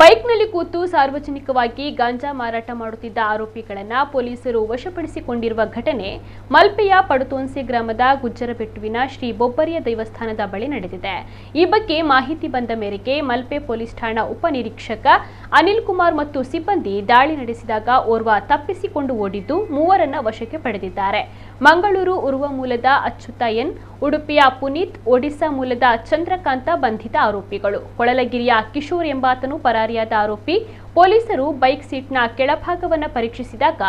ಬೈಕ್ನಲ್ಲಿ ಕೂತು ಸಾರ್ವಜನಿಕವಾಗಿ ಗಾಂಜಾ ಮಾರಾಟ ಮಾಡುತ್ತಿದ್ದ ಆರೋಪಿಗಳನ್ನು ಪೊಲೀಸರು ವಶಪಡಿಸಿಕೊಂಡಿರುವ ಘಟನೆ ಮಲ್ಪೆಯ ಪಡುತೋನ್ಸೆ ಗ್ರಾಮದ ಗುಜ್ಜರಬೆಟ್ಟುವಿನ ಶ್ರೀ ಬೊಬ್ಬರಿಯ ದೇವಸ್ಥಾನದ ಬಳಿ ನಡೆದಿದೆ. ಈ ಬಗ್ಗೆ ಮಾಹಿತಿ ಬಂದ ಮೇರೆಗೆ ಮಲ್ಪೆ ಪೊಲೀಸ್ ಠಾಣಾ ಉಪನಿರೀಕ್ಷಕ ಅನಿಲ್ ಕುಮಾರ್ ಮತ್ತು ಸಿಬ್ಬಂದಿ ದಾಳಿ ನಡೆಸಿದಾಗ ಓರ್ವ ತಪ್ಪಿಸಿಕೊಂಡು ಓಡಿದ್ದು ಮೂವರನ್ನು ವಶಕ್ಕೆ ಪಡೆದಿದ್ದಾರೆ. ಮಂಗಳೂರು ಉರುವ ಮೂಲದ ಅಚ್ಯುತ ಎನ್, ಉಡುಪಿಯ ಪುನೀತ್, ಒಡಿಶಾ ಮೂಲದ ಚಂದ್ರಕಾಂತ ಬಂಧಿತ ಆರೋಪಿಗಳು. ಕೊಳಲಗಿರಿಯ ಕಿಶೋರ್ ಎಂಬಾತನು ಪರಾರಿಯಾದ ಆರೋಪಿ. ಪೊಲೀಸರು ಬೈಕ್ ಸೀಟ್ನ ಕೆಳಭಾಗವನ್ನು ಪರೀಕ್ಷಿಸಿದಾಗ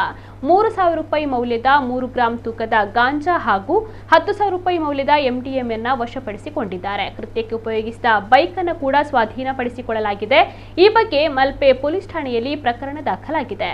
3,000 ರೂಪಾಯಿ ಮೌಲ್ಯದ 3 ಗ್ರಾಂ ತೂಕದ ಗಾಂಜಾ ಹಾಗೂ 10,000 ರೂಪಾಯಿ ಮೌಲ್ಯದ MDMA ವಶಪಡಿಸಿಕೊಂಡಿದ್ದಾರೆ. ಕೃತ್ಯಕ್ಕೆ ಉಪಯೋಗಿಸಿದ ಬೈಕ್ ಅನ್ನು ಕೂಡ ಸ್ವಾಧೀನಪಡಿಸಿಕೊಳ್ಳಲಾಗಿದೆ. ಈ ಬಗ್ಗೆ ಮಲ್ಪೆ ಪೊಲೀಸ್ ಠಾಣೆಯಲ್ಲಿ ಪ್ರಕರಣ ದಾಖಲಾಗಿದೆ.